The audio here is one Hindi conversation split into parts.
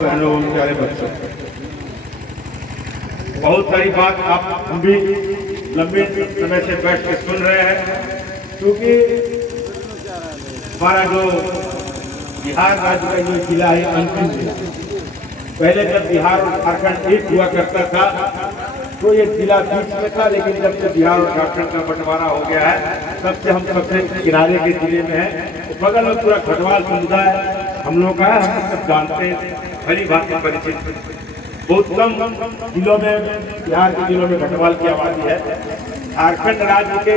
बहनों एवं प्यारे बच्चों, बहुत सारी बात आप हम भी लंबे समय से बैठ के सुन रहे हैं, क्योंकि हमारा जो बिहार राज्य का ये जिला है अंतिम जिला। पहले जब बिहार और झारखंड एक हुआ करता था तो ये जिला बीच में था, लेकिन जब से बिहार और झारखंड का बंटवारा हो गया है तब से हम सबसे किनारे के जिले में हैं। तो बगल में पूरा गढ़वाल समुदाय हम लोग का है, हम सब जानते हैं, भली भांति परिचित। बहुत कम जिलों में, बिहार के जिलों में गढ़वाल की आबादी है। झारखंड राज्य के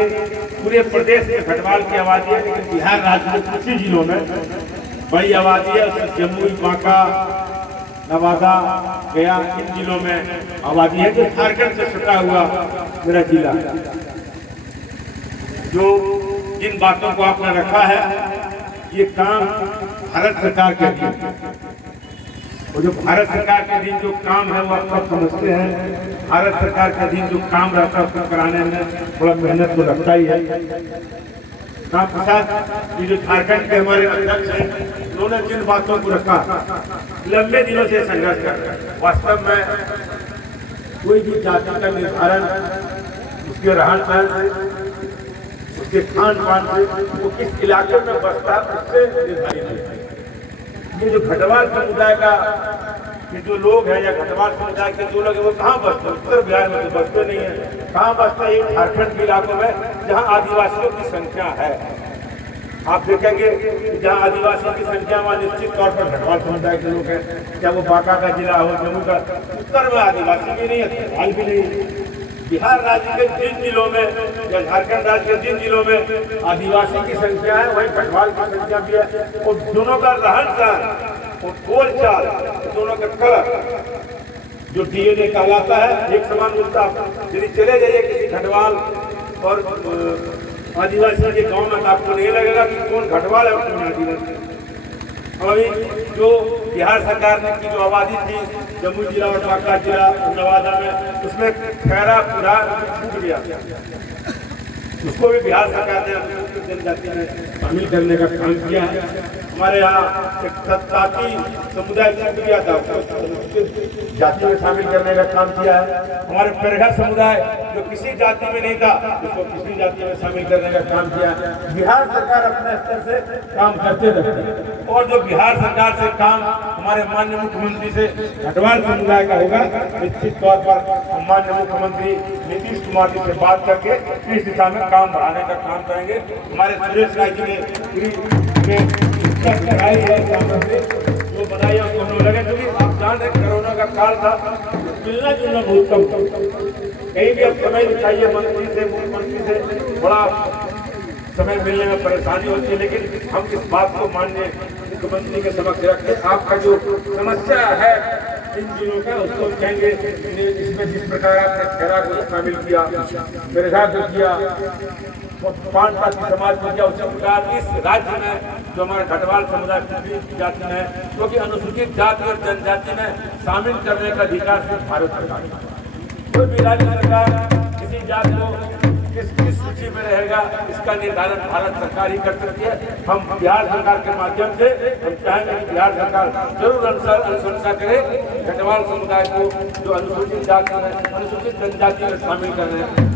पूरे प्रदेश में गढ़वाल की आबादी है, लेकिन बिहार राज्य में कुछ ही जिलों में बड़ी आबादी है। उसमें जमुई, बांका, नवादा, गया, इन जिलों में आबादी है। जो झारखंड से सटा हुआ मेरा जिला, जो जिन बातों को आपने रखा है, ये काम भारत सरकार के अधीन, और जो भारत सरकार के अधीन जो काम है वो आप सब समझते हैं। भारत सरकार के अधीन जो काम रहता है उसको कराने में थोड़ा मेहनत तो लगता ही है। राम प्रसाद ये जो झारखंड के हमारे अध्यक्ष हैं, उन्होंने जिन बातों को रखा, लंबे दिनों से संघर्ष कर रहे हैं। वास्तव में कोई भी जाति का निर्धारण उसके रहन सहन, उसके खान पान से, वो किस इलाके में बसता है उससे निर्धारित है। ये जो गढ़वाल समुदाय का ये जो लोग हैं, या गढ़वाल समुदाय के जो लोग हैं, वो कहाँ बसते हैं? उत्तर बिहार में तो बसते नहीं है। कहाँ बसते हैं? एक झारखंड के इलाकों में जहाँ आदिवासियों की संख्या है। आप देखेंगे जहाँ आदिवासियों की संख्या वहाँ निश्चित तौर पर गढ़वाल समुदाय के लोग हैं। चाहे वो बांका का जिला हो, जम्मू का, उत्तर में आदिवासी भी नहीं है, हाल भी नहीं। बिहार राज्य के जिन जिलों में या झारखंड राज्य के जिन जिलों में आदिवासी की संख्या है, वहीं गढ़वाल की संख्या भी है। और दोनों का रहन सहन और बोलचाल, दोनों का कलर जो डीएनए कहलाता है, एक समान मिलता है। यदि चले जाइए किसी गढ़वाल और आदिवासी के गांव में, आपको नहीं लगेगा कि कौन गढ़वाल है और कौन आदिवासी। अभी जो बिहार सरकार ने की जो आबादी थी जम्मू जिला और बांका जिला, नवादा में, उसमें खैरा पूरा छूट गया। उसको भी बिहार सरकार ने अनुसूचित जनजाति में शामिल करने का काम किया है। हमारे यहाँ एक सत्ताती समुदाय छूट गया था, उसको जाति में शामिल करने का काम किया है। हमारे पेरघा समुदाय जो किसी जाति में नहीं था, उसको किसी जाति में शामिल करने का काम किया है। बिहार सरकार अपने स्तर से काम करते रहती है, और जो बिहार सरकार से काम हमारे माननीय मुख्यमंत्री से गढ़वाल समुदाय का होगा, निश्चित तौर पर हम माननीय मुख्यमंत्री नीतीश कुमार जी से बात करके इस दिशा में काम बढ़ाने का काम करेंगे। हमारे सुरेश राय जी ने चढ़ाई है जो बनाई है, उसको लगे, क्योंकि आप जान रहे कोरोना का काल था, मिलना जुलना बहुत कम। कहीं भी अब समय चाहिए मंत्री से, मुख्यमंत्री से बड़ा समय मिलने में परेशानी होती है। लेकिन हम इस बात को माननीय मुख्यमंत्री के समक्ष रखते, आपका जो समस्या है इन जिलों का, उसको कहेंगे। इसमें जिस प्रकार आपने खैरा को शामिल किया, पेरघा को किया, पांचपाती समाज को किया, उसी प्रकार इस राज्य में जो हमारे गढ़वाल समुदाय की जाति में, क्योंकि अनुसूचित जाति और जनजाति में शामिल करने का अधिकार सिर्फ भारत सरकार है। कोई भी राज्य सरकार किसी जाति को किस सूची में रहेगा, इसका निर्धारण भारत सरकार ही कर सकती है। हम बिहार सरकार के माध्यम से हम चाहेंगे कि बिहार सरकार जरूर अनुशंसा करे गढ़वाल समुदाय को जो अनुसूचित जाति में, अनुसूचित जनजाति में शामिल करने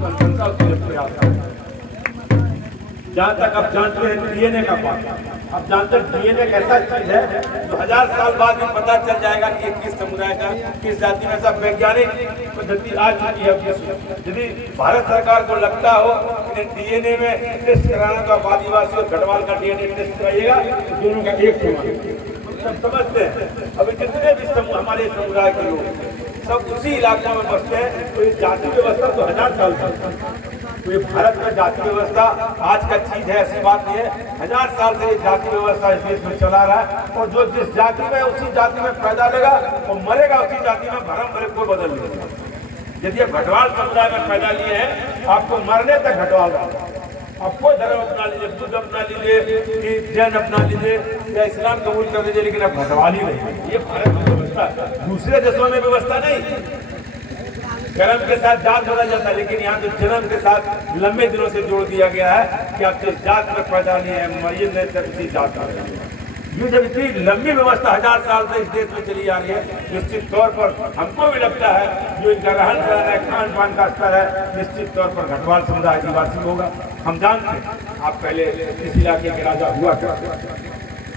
अनुशंसा उसके प्रयास करें। जहाँ तक आप जानते हैं डीएनए का बात, आप जानते हैं डीएनए एक ऐसा चीज है जो 1000 साल बाद भी पता चल जाएगा कि ये किस समुदाय का, किस जाति में। ऐसा वैज्ञानिक पद्धति आ चुकी है। यदि भारत सरकार को लगता हो कि डीएनए में टेस्ट कराना, तो आप आदिवासी और गढ़वाल का डीएनए टेस्ट कराइएगा, तो दोनों का एक समान। सब समझते हैं। अभी जितने भी हमारे समुदाय के लोग सब उसी इलाकों में बसते हैं, तो ये जाति व्यवस्था तो 1000 साल तक, तो ये भारत में जाति व्यवस्था आज का चीज है, ऐसी बात नहीं है। 1000 साल से ये जाति व्यवस्था इस देश में चला रहा है, और जो जिस जाति में उसी जाति में पैदा लेगा वो मरेगा उसी जाति में, भरम भरे कोई बदल नहीं। यदि आप गढ़वाल समुदाय में पैदा लिए हैं, आपको मरने तक गढ़वाल रहा। आप कोई धर्म अपना लीजिए, बुद्ध अपना लीजिए, जैन अपना लीजिए, या इस्लाम कबूल कर लीजिए, लेकिन आप गढ़वाल ही नहीं। ये भारत की व्यवस्था है, दूसरे देशों में व्यवस्था नहीं। जन्म के साथ जात बदल जाता है, लेकिन यहाँ तो जन्म के साथ लंबे दिनों से जोड़ दिया गया है कि आप जिस जात में पैदा नहीं है, मरिए नहीं तक उसी जात में। ये जब इतनी लंबी व्यवस्था 1000 साल से इस देश में चली आ रही है, निश्चित तौर पर हमको भी लगता है जो इनका रहन सहन है, खान पान का स्तर है, निश्चित तौर पर घटवाल समुदाय आदिवासी होगा। हम जानते हैं आप पहले इस इलाके के राजा हुआ करते,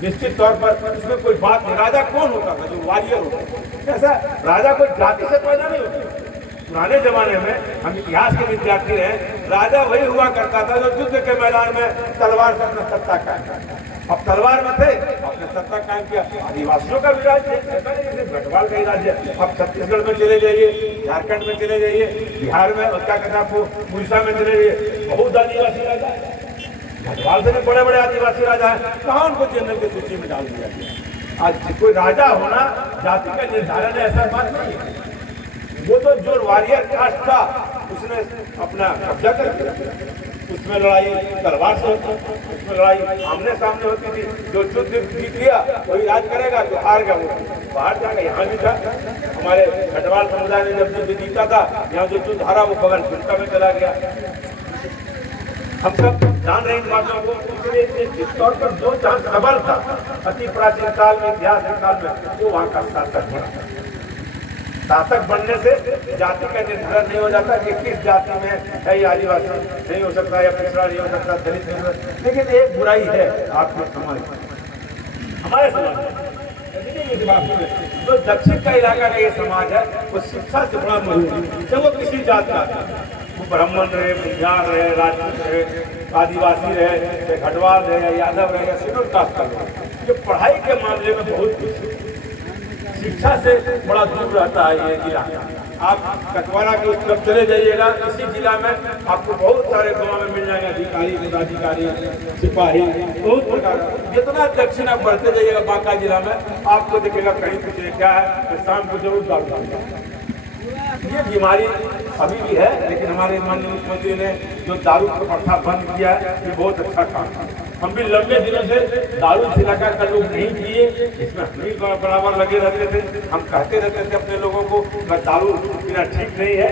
निश्चित तौर पर इसमें कोई बात नहीं। राजा कौन होता था? जो वॉरियर होता था। कैसा राजा कोई जाति से पैदा नहीं होता। पुराने जमाने में हम इतिहास के विद्यार्थी रहे, राजा वही हुआ करता था जो युद्ध के मैदान में तलवार से अपना सत्ता कायम किया। अब तलवार में थे, अपने सत्ता कायम किया। आदिवासियों का भी राज्य ऐसा नहीं सिर्फ गढ़वाल का ही राज्य। अब छत्तीसगढ़ में चले जाइए, झारखंड में चले जाइए, बिहार में क्या कहते हैं आपको, उड़ीसा में चले जाइए, बहुत आदिवासी राजा है। गढ़वाल से भी बड़े बड़े आदिवासी राजा है, कहाँ उनको जनरल की सूची में डाल दिया गया? आज कोई राजा होना जाति का निर्धारण है, ऐसा बात नहीं है। वो तो जो वॉरियर कास्ट था उसने अपना कब्जा कर दिया। उसमें लड़ाई तलवार से होती, उसमें लड़ाई आमने सामने होती थी। जो युद्ध जीत लिया वही राज करेगा, जो हार गया वो बाहर जाएगा। यहाँ भी था, हमारे घटवाल समुदाय ने जब युद्ध जीता था, यहाँ जो युद्ध हारा वो बगल झुमका में चला गया। हम सब जान रहे इन बातों को। इसलिए इस तौर पर जो जहाँ सबल था अति प्राचीन काल में, इतिहास के काल में, वो वहाँ का शासक बना। शासक बनने से जाति का निर्धारण नहीं हो जाता कि किस जाति में है, ये आदिवासी नहीं हो सकता या पिछड़ा नहीं हो सकता, दलित नहीं हो सकता। लेकिन एक बुराई है आपके समाज, हमारे समाज जो दक्षिण का इलाका का ये समाज है, वो शिक्षा से बड़ा मजबूत है। जब वो किसी जात का, वो ब्राह्मण रहे, बुंजार रहे, राजपूत रहे, आदिवासी रहे, घटवाल रहे, यादव रहे या शेड्यूल कास्ट का रहे, ये पढ़ाई के मामले में बहुत शिक्षा से बड़ा दूर रहता है ये जिला। आप कटवारा के उस तरफ चले जाइएगा, इसी जिला में आपको बहुत सारे गांव में मिल जाएंगे अधिकारी, पदाधिकारी, सिपाही, बहुत प्रकार। जितना दक्षिण आप बढ़ते जाइएगा बांका जिला में, आपको दिखेगा कहीं कुछ क्या है, तो शाम को जरूर दारू। ये बीमारी अभी भी है, लेकिन हमारे माननीय मुख्यमंत्री ने जो दारू का प्रथा बंद किया है, ये बहुत अच्छा काम है। हम भी लंबे दिनों से दारू इलाका का लोग नहीं पिए, इसमें हम भी बराबर लगे रहते थे। हम कहते रहते थे अपने लोगों को दारू पीना ठीक नहीं है।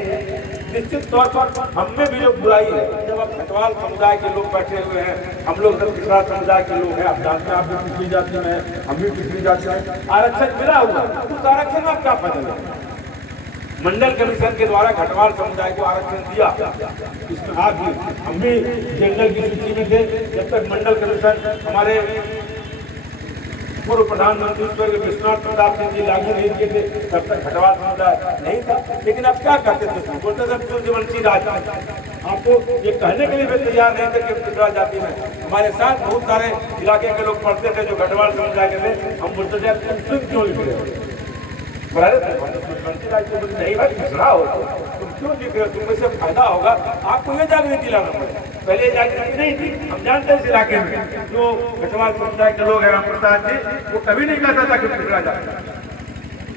निश्चित तौर पर हम में भी जो बुराई है, जब आप घटवाल समुदाय के लोग बैठे हुए हैं, हम लोग सब पिछड़ा समुदाय के लोग हैं, आप जानते हैं, आप भी पिछड़ी जाति में हैं, हम भी पिछड़ी जाति में, आरक्षण मिला हुआ, उस आरक्षण में क्या फायदा है? मंडल कमीशन के द्वारा घटवाल समुदाय को आरक्षण दिया, इसमें आप भी हम भी जनरल की सूची में थे। जब तक मंडल कमीशन हमारे पूर्व प्रधानमंत्री स्वर्गीय विश्वनाथ प्रताप सिंह जी लागू नहीं किए थे, तब तक घटवाल समुदाय नहीं था। लेकिन अब क्या करते थे? बोलते थे सूर्यवंशी राज। आपको ये कहने के लिए भी तैयार नहीं थे कि पिछड़ा जाति में। हमारे साथ बहुत सारे इलाके के लोग पढ़ते थे जो घटवाल समुदाय के थे, हम बोलते थे तुम क्यों लिख रहे हो? नहीं भाई, पिछड़ा हो तुम क्यों लिख रहे हो? तुमको इससे फायदा होगा। आपको ये जागृति लाना पड़ेगा। पहले जागृति नहीं थी। हम जानते हैं इस इलाके में जो घटवाल समुदाय के लोग हैं, राम प्रसाद जी, वो कभी नहीं कहता था कि पिछड़ा जाति।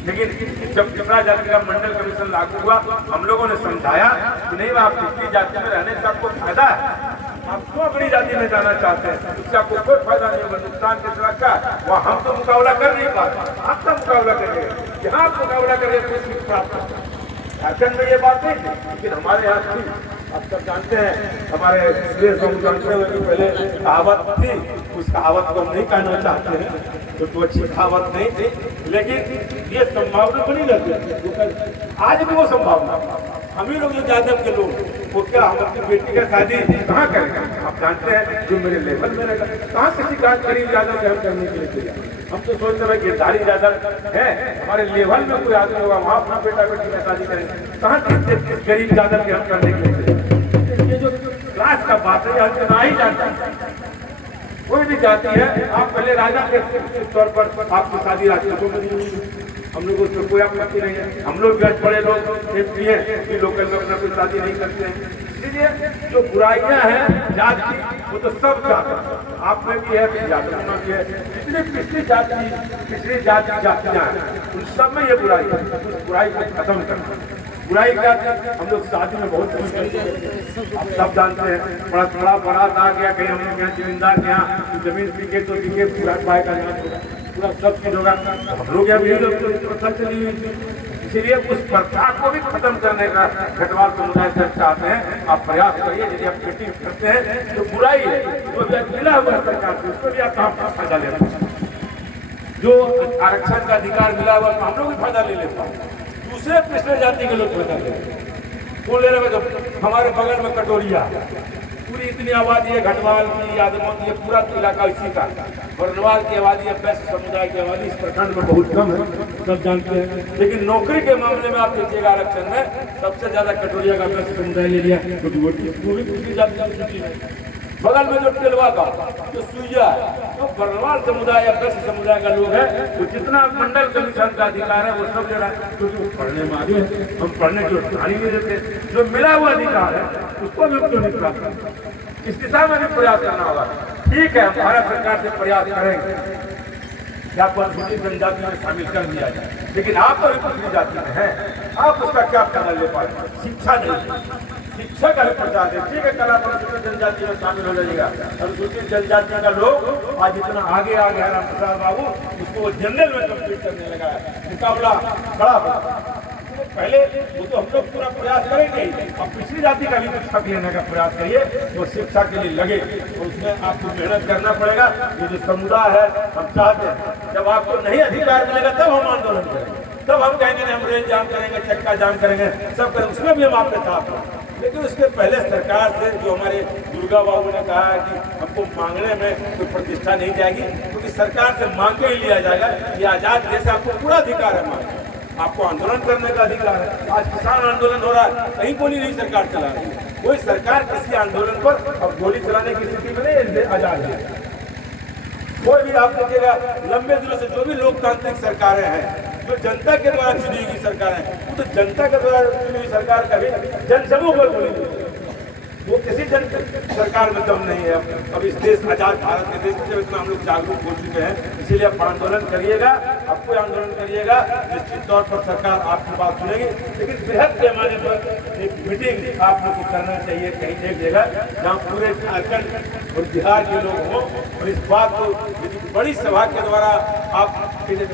लेकिन जब पिछड़ा जाति का मंडल कमीशन लागू हुआ, हम लोगों ने समझाया कि नहीं, आप पिछड़ी जाति में रहने से आपको फायदा है। आप क्यों अपनी जाति में जाना चाहते हैं? उससे आपको कोई फायदा नहीं होगा, नुकसान के सिवा क्या? वह हम तो मुकाबला कर नहीं पाते, आप तो मुकाबला करेंगे। जहाँ आप मुकाबला करेंगे कुछ सीख प्राप्त होगा। झारखंड में ये बात नहीं थी, लेकिन हमारे यहाँ थी। आप सब जानते हैं, हमारे जानते हुए पहले कहावत थी, उस कहावत को हम नहीं कहना चाहते हैं, तो अच्छी कहावत नहीं थी, लेकिन ये संभावना बनी रहती है। आज भी वो संभावना, हम ही लोग जो यादव के लोग, वो क्या हम अपनी बेटी का शादी कहाँ करेंगे? आप जानते हैं, जो मेरे लेवल में रहेगा, कहाँ किसी का गरीब यादव के हम करने के लिए तैयार? हम तो सोचते हैं गिरधारी यादव है, हमारे लेवल में कोई आदमी होगा, वहाँ अपना बेटा बेटी का शादी करेंगे। कहाँ किस गरीब यादव के हम करने के लिए? ये जो क्लास का बात है, यह ना ही जानता है। कोई भी जाति है, आप पहले राजा के तौर पर आपकी शादी राजपूतों में नहीं हुई, हम लोग उसमें कोई आपत्ति नहीं है। हम लोग भी बड़े लोग एमपी हैं कि लोकल में अपना कोई शादी नहीं करते हैं। इसलिए जो बुराइयां हैं जाति, वो तो सब जाति आप में भी है, जातियों में भी है। जितनी पिछली जातियां हैं, उन सब में ये बुराई है। उस बुराई को खत्म करना। बुराई क्या? हम लोग शादी में बहुत कुछ करते हैं, आप सब जानते हैं। बड़ा बारात आ गया, कहीं हम लोग यहाँ जमींदार के यहाँ जमीन बिके तो बिके, पूरा पाए का पूरा सब चीज होगा। हम लोग यहाँ भी प्रथा चली हुई। इसलिए उस प्रथा को भी खत्म करने का घटवाल समुदाय से चाहते हैं। आप प्रयास करिए, यदि आप खेती करते हैं तो बुराई है, तो मिला हुआ सरकार से, उसको भी आप कहाँ फायदा लेना। जो आरक्षण का अधिकार मिला हुआ हम लोग भी फायदा ले लेते हैं, दूसरे पिछड़े जाति के लोग फायदा ले लेते हैं। कौन ले रहे हैं? हमारे बगल में कटोरिया, पूरी इतनी आबादी है घटवाल की, यादवों की, पूरा इलाका इसी का। बरनवाल की आबादी है, वैश्य समुदाय की आबादी इस प्रखंड में बहुत कम है, सब जानते हैं। लेकिन नौकरी के मामले में आप देखिएगा आरक्षण में सबसे ज्यादा कटोरिया का वैश्य समुदाय ले लिया, छोटी वोटी वो भी दूसरी जाति की छुट्टी है। बगल में जो टेलवा का जो सुइया है, तो बरनवाल समुदाय या वैश्य समुदाय का लोग है, वो जितना मंडल कमीशन का अधिकार है वो सब ले रहा है, क्योंकि वो पढ़ने में आगे है। हम पढ़ने की ध्यान नहीं देते, जो मिला हुआ अधिकार है उसको भी क्यों नहीं प्राप्त। इस दिशा में भी प्रयास करना होगा। ठीक है, हम भारत सरकार से प्रयास करेंगे कि आपको अनुसूचित जनजाति में शामिल कर दिया जाए, लेकिन आप तो पिछड़ी जाति में है, आप उसका क्या फायदा ले पाए? शिक्षा नहीं, शिक्षा का भी प्रचार है। ठीक है, कल आप अनुसूचित जनजाति में शामिल हो जाइएगा। अनुसूचित जनजाति का लोग आज इतना आगे आ गया, राम प्रसाद बाबू उसको वो जनरल में कंप्लीट करने लगा है, मुकाबला बड़ा होगा। पहले वो तो हम लोग पूरा प्रयास करेंगे, अब पिछड़ी जाति का भी कुछ हक लेने का प्रयास करिए, तो शिक्षा के लिए लगे, तो उसमें आपको मेहनत करना पड़ेगा। ये जो समुदाय है, हम चाहते हैं जब आपको नहीं अधिकार मिलेगा तब हम आंदोलन करेंगे, तब हम कहेंगे हम रेल जाम करेंगे, चक्का जाम करेंगे, सब करेंगे, उसमें भी हम आपके साथ हैं। लेकिन उसके पहले सरकार से जो हमारे दुर्गा बाबू ने कहा है कि हमको मांगने में कोई प्रतिष्ठा नहीं जाएगी, क्योंकि सरकार से मांग के ही लिया जाएगा। ये आजाद देश, आपको पूरा अधिकार है मांगने, आपको आंदोलन करने का अधिकार है। आज किसान आंदोलन हो रहा है, कहीं गोली नहीं सरकार चला रही है, कोई सरकार किसी आंदोलन पर अब गोली चलाने की स्थिति में नहीं, आजाद है। कोई भी आप देखिएगा लंबे दिनों से जो भी लोकतांत्रिक सरकारें हैं, जो जनता के द्वारा चुनी हुई सरकारें हैं, वो तो जनता के द्वारा चुनी हुई सरकार कभी जनसमूह पर गोली नहीं, वो किसी जन सरकार में दम नहीं है। अब इस देश आजाद भारत के देश में इतना हम लोग जागरूक हो चुके हैं, इसीलिए आप आंदोलन करिएगा, आप कोई आंदोलन करिएगा, निश्चित तौर पर सरकार आपकी बात सुनेगी। लेकिन बृहद पैमाने पर एक मीटिंग आप लोग को करना चाहिए कहीं एक जगह, जहाँ पूरे झारखंड और बिहार के लोग हों, और इस बात को बड़ी सभा के द्वारा आप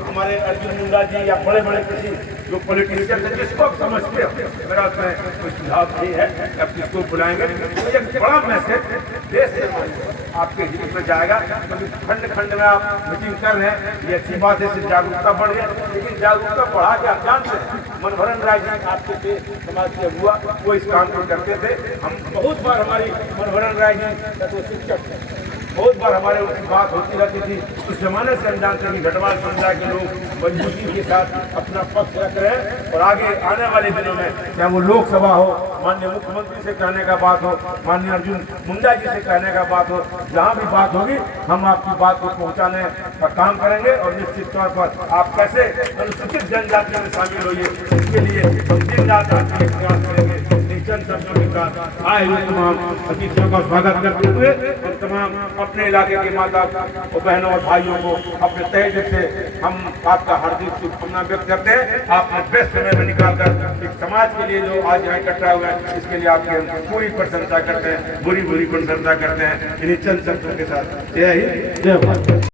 हमारे अर्जुन मुंडा जी या बड़े बड़े किसी जो पॉलिटिशियन है जिसको आप समझते हो, मेरा उसमें कोई सुझाव नहीं है, आप किसको बुलाएंगे तो एक बड़ा मैसेज देश में आपके हित में जाएगा। क्योंकि खंड खंड में आप मीटिंग कर रहे हैं, ये अच्छी बात है, इससे जागरूकता बढ़ गई। लेकिन जागरूकता बढ़ा के आप जानते हैं, मनोहरन राय जी आपके थे समाज के हुआ, वो इस काम को करते थे। हम बहुत बार हमारी मनोहरन राय जी शिक्षक बहुत बार हमारे उसकी बात होती रहती थी। उस जमाने से हम जानते हैं कि घटवाल समुदाय के लोग मजबूती के साथ अपना पक्ष रख रहे हैं, और आगे आने वाले दिनों में चाहे वो लोकसभा हो, माननीय मुख्यमंत्री से कहने का बात हो, माननीय अर्जुन मुंडा जी से कहने का बात हो, जहाँ भी बात होगी हम आपकी बात को पहुँचाने का काम करेंगे। और निश्चित तौर पर आप कैसे अनुसूचित जनजाति में शामिल होइए, इसके लिए हम दिन रात प्रयास करेंगे। चंद शब्दों के साथ आए हुए तमाम अतिथियों का स्वागत करते हुए और तमाम अपने इलाके के माता और बहनों और भाइयों को अपने तहे दिल से हम आपका हार्दिक शुभकामना व्यक्त करते हैं। आपने बेस्ट समय में निकालकर एक समाज के लिए जो आज यहाँ इकट्ठा हुआ है, इसके लिए आपकी हम पूरी प्रशंसा करते हैं, बुरी बुरी प्रशंसा करते हैं। इन्हीं चंद शब्दों के साथ जय हिंद, जय भारत।